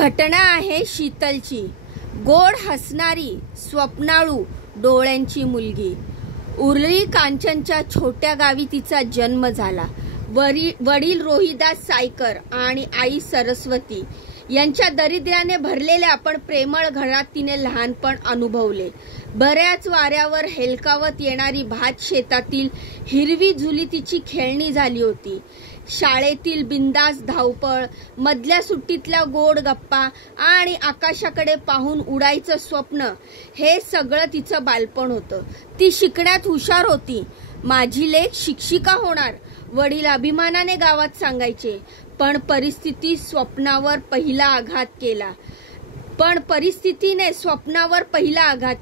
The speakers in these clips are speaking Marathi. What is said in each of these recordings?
घटना आहे शीतलची, गोड हसणारी स्वप्नाळू डोळ्यांची मुलगी। उरळी कांचनच्या छोट्या गावी तिचा जन्म झाला। वडील रोहिदास सायकर आणि आई सरस्वती यांच्या दरिद्र्याने भरलेल्या पण प्रेमळ घरात तिने लहानपण अनुभवले। बऱ्याच वाऱ्यावर हेलकावत येणारी भात शेतातील हिरवी झुली तिची खेळणी झाली होती। शाळेतील बिंदास धावपळ, मधल्या सुट्टीतल्या गोड गप्पा आणि आकाशाकडे पाहून उडायचं स्वप्न, हे सगळं तिचं बालपण होतं। ती शिकण्यात हुशार होती। माझी लेक शिक्षिका होणार, वडील अभिमानाने गावात सांगायचे। पण परिस्थितीने स्वप्नावर पहिला आघात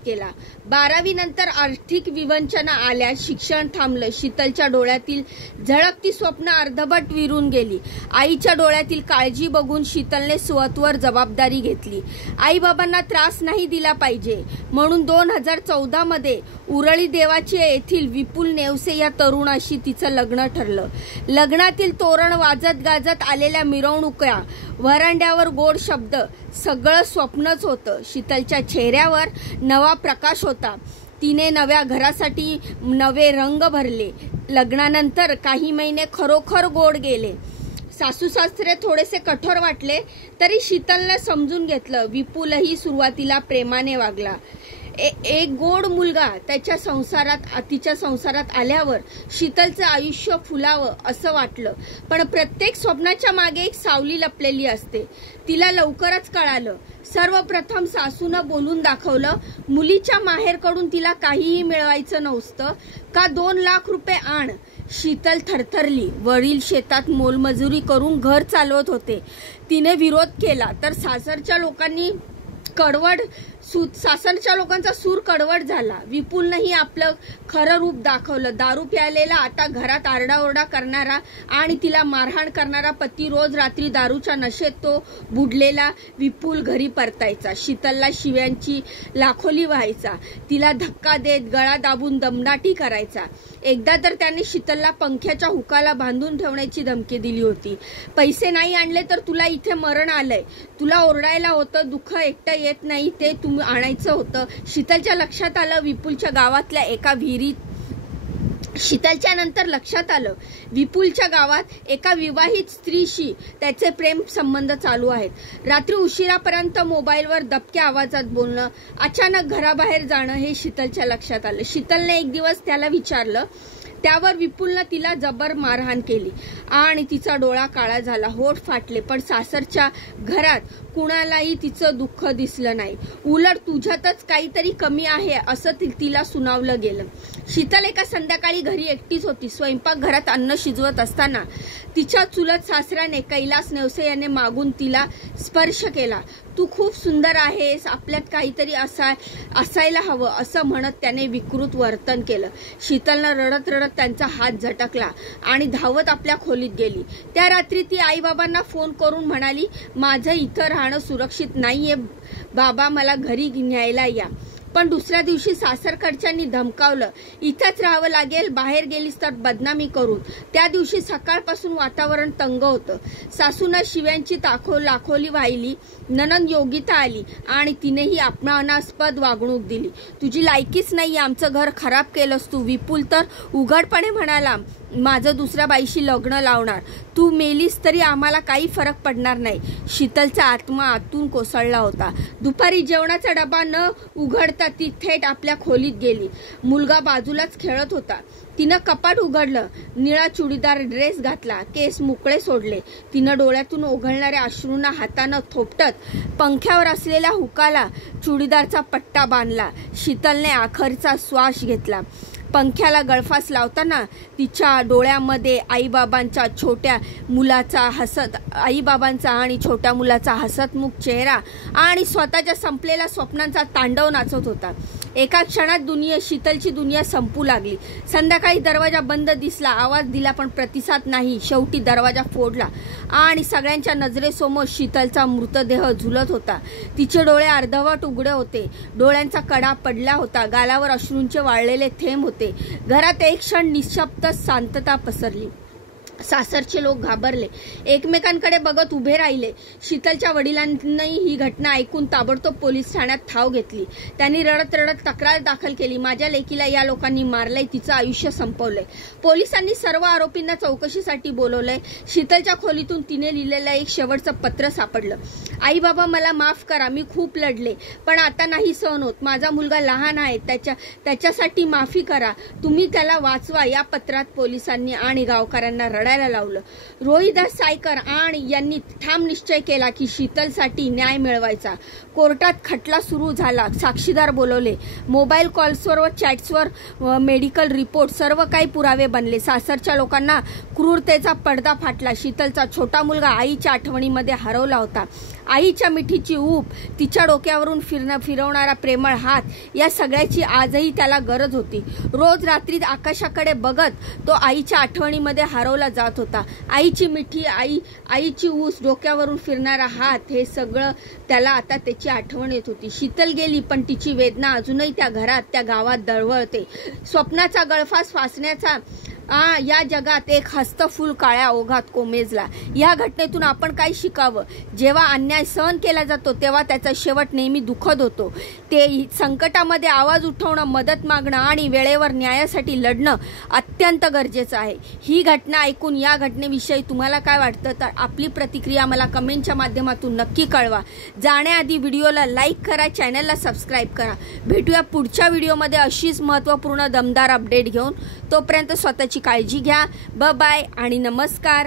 केला। 12वी नंतर आर्थिक विवंचना आल्या, शिक्षण थांबलं। शीतलच्या डोळ्यातील झळकती स्वप्न अर्धवट विरून गेली। आईच्या डोळ्यातील काळजी बघून शीतलने स्वतःवर जबाबदारी घेतली। आई बाबांना त्रास नाही दिला पाहिजे म्हणून 2014 मध्ये उरळी देवाची येथील विपुल नेवसे या तरुणाशी तिचं लग्न ठरलं। लग्नातील तोरण वाजत गाजत आलेल्या मिरवणुका, व्हरांड्यावर गोड शब्द, सगळं स्वप्नच होतं। शीतलच्या चेहऱ्यावर नवा प्रकाश होता। तिने नव्या घरासाठी नवे रंग भरले। लग्नानंतर काही महिने खरोखर गोड गेले। सासू सासरे थोडेसे कठोर वाटले तरी शीतलने समजून घेतलं। विपुलही सुरुवातीला प्रेमाने वागला। एक गोड मुलगा तिच्या संसारात आल्यावर शीतलचं आयुष्य फुलावं असं वाटलं। पण प्रत्येक स्वप्नाच्या मागे एक सावली लपलेली असते। तिला लवकरच कळालं। सर्वप्रथम सासूनं बोलून दाखवलं। मुलीच्या माहेरकडून तिला काहीही मिळवायचं नव्हतं का 2 लाख रुपये आण। शीतल थरथरली। वडील शेतात मोलमजुरी करून घर चालवत होते। तिने विरोध केला तर सासरच्या लोकांचा सूर कडवट झाला। विपुलनेही आपलं खरं रूप दाखवलं। दारू प्यायलेला, आता घरात आरडाओरडा करणारा आणि तिला मारहाण करणारा पती रोज रात्री दारूच्या नशेत तो बुडलेला विपुल घरी परतायचा। शीतलला शिव्यांची लाखोली व्हायचा। तिला धक्का देत गळा दाबून दमदाटी करायचा। एकदा तर त्याने शीतलला पंख्याच्या हुकाला बांधून ठेवण्याची धमकी दिली होती। पैसे नाही आणले तर तुला इथे मरण आलंय, तुला ओरडायला होतं, दुःख एकटं येत नाही ते तुम्ही आणायचं होतं। शीतलच्या नंतर लक्षात आलं विपुलच्या गावात एका विवाहित स्त्रीशी त्याचे प्रेम संबंध चालू आहेत। रात्री उशिरापर्यंत मोबाईलवर दबक्या आवाजात बोलणं, अचानक घराबाहेर जाणं, हे शीतलच्या लक्षात आलं। शीतलने एक दिवस त्याला विचारलं। त्यावर विपुलनं तिला जबर मारहाण केली आणि तिचा डोळा काळा झाला, होठ फाटले। पण सासरच्या घरात कुणालाही तिचं दुःख दिसलं नाही। उलट तुझ्यातच काहीतरी कमी आहे असं तिला सुनावलं गेलं। शीतल एका संध्याकाळी घरी एकटीच होती। स्वयंपाकघरात अन्न शिजवत असताना तिच्या चुलत सासऱ्याने कैलास नेवसे याने मागून तिला स्पर्श केला। तू खूप सुंदर आहेस, आपल्यात काहीतरी असायला हवं असं म्हणत त्याने विकृत वर्तन केलं। शीतलनं रडत रडत त्यांचा हात झटकला आणि धावत आपल्या खोलीत गेली। त्या रात्री ती आई बाबांना फोन करून म्हणाली, माझं इथं राहणं सुरक्षित नाहीये बाबा, मला घरी न्यायला या। पण दुसऱ्या दिवशी सासरकडच्यांनी धमकावलं, इथंच राहावं लागेल, बाहेर गेलीस तर बदनामी करून। त्या दिवशी सकाळपासून वातावरण तंग होतं। सासूनं शिव्यांची लाखोली वाहिली। नणंद योगिता आली आणि तिनेही अपमानास्पद वागणूक दिली। तुझी लायकीच नाही, आमचं घर खराब केलंस तू। विपुल तर उघडपणे म्हणाला, माझं दुसऱ्या बाईशी लग्न लावणार, तू मेलीस तरी आम्हाला काही फरक पडणार नाही। शीतलचा आत्मा आतून कोसळला होता। दुपारी जेवणाचा डबा न उघडता ती थेट आपल्या खोलीत गेली। मुलगा बाजूलाच खेळत होता। तिनं कपाट उघडलं, निळा चुडीदार ड्रेस घातला, केस मोकळे सोडले। तिनं डोळ्यातून ओघळणाऱ्या अश्रूंना हातानं थोपटत पंख्यावर असलेल्या हुकाला चुडीदारचा पट्टा बांधला। शीतलने आखरचा श्वास घेतला। पंख्याला गळफास लावताना तिच्या डोळ्यामध्ये आईबाबांचा आणि छोट्या मुलाचा हसतमुख चेहरा आणि स्वतःच्या संपलेल्या स्वप्नांचा तांडव नाचत होता। एका क्षणात शीतलची दुनिया संपू लागली। संध्याकाळी दरवाजा बंद दिसला, आवाज दिला पण प्रतिसाद नाही। शेवटी दरवाजा फोडला आणि सगळ्यांच्या नजरेसमोर शीतलचा मृतदेह झुलत होता। तिचे डोळे अर्धवट उघडे होते, डोळ्यांचा कडा पडला होता, गालावर अश्रूंचे वाळलेले थेंब होते। घरात एक क्षण निशब्द शांतता पसरली। सासरचे लोक घाबरले, एकमेकांकडे बघत उभे राहिले. शीतलच्या वडिलांनी ही घटना ऐकून ताबडतोब पोलीस ठाण्यात धाव घेतली. त्यांनी रडत रडत तक्रार दाखल केली. माझ्या लेकीला या लोकांनी मारलंय, तिचं आयुष्य संपवलंय. पोलिसांनी सर्व आरोपींना चौकशीसाठी बोलवलंय. शीतलच्या खोलीतून तिने लिहिलेलं एक शेवटचं पत्र सापडलं. आई बाबा मला माफ करा, मी खूप लढले पण आता नाही सहन होत. माझा मुलगा लहान आहे, त्याच्यासाठी माफी करा, तुम्ही त्याला वाचवा. या पत्रात पोलिसांनी आणि गावकऱ्यांना रडायला लावलं. रोहिदास सायकर आणि यांनी ठाम निश्चय केला की शीतलसाठी न्याय मिळवायचा. कोर्टात खटला सुरू झाला. साक्षीदार बोलवले. मोबाईल कॉल्सवर व चॅट्सवर मेडिकल रिपोर्ट सर्व काही पुरावे बनले. सासरच्या लोकांना क्रूरतेचा पडदा फाटला. शीतलचा छोटा मुलगा आईच्या आठवणीमध्ये हरवला होता. आईच्या मिठीची ऊब, तिच्या डोक्यावरून फिरवणारा प्रेमळ हात, या सगळ्याची आजही त्याला गरज होती. रोज रात्री आकाशाकडे बघत तो आईच्या आठवणीमध्ये हरवला जात होता. आईची मिठी, आईची ऊस, डोक्यावरून फिरणारा हात, हे सगळं त्याला आता त्याची आठवण येत होती. शीतल गेली पण तिची वेदना अजूनही त्या घरात, त्या गावात दळवळते. स्वप्नाचा गळफास फासण्याचा या जगात एक हस्तफूल काळ्या ओघात कोमेजला. या घटनेतून आपण काय शिकावं? जेव्हा अन्याय सहन केला जातो तेव्हा त्याचा शेवट नेहमी दुःखद होतो. ते संकटामध्ये आवाज उठवणं, मदत मागणं आणि वेळेवर न्यायासाठी लढणं अत्यंत गरजेचं आहे. ही घटना ऐकून या घटनेविषयी तुम्हाला काय वाटतं तर आपली प्रतिक्रिया मला कमेंटच्या माध्यमातून नक्की कळवा. जाण्याआधी व्हिडिओला लाईक करा, चॅनलला सबस्क्राईब करा. भेटूया पुढच्या व्हिडिओमध्ये अशीच महत्त्वपूर्ण दमदार अपडेट घेऊन. तोपर्यंत स्वतःची काळजी घ्या. बाय आणि नमस्कार.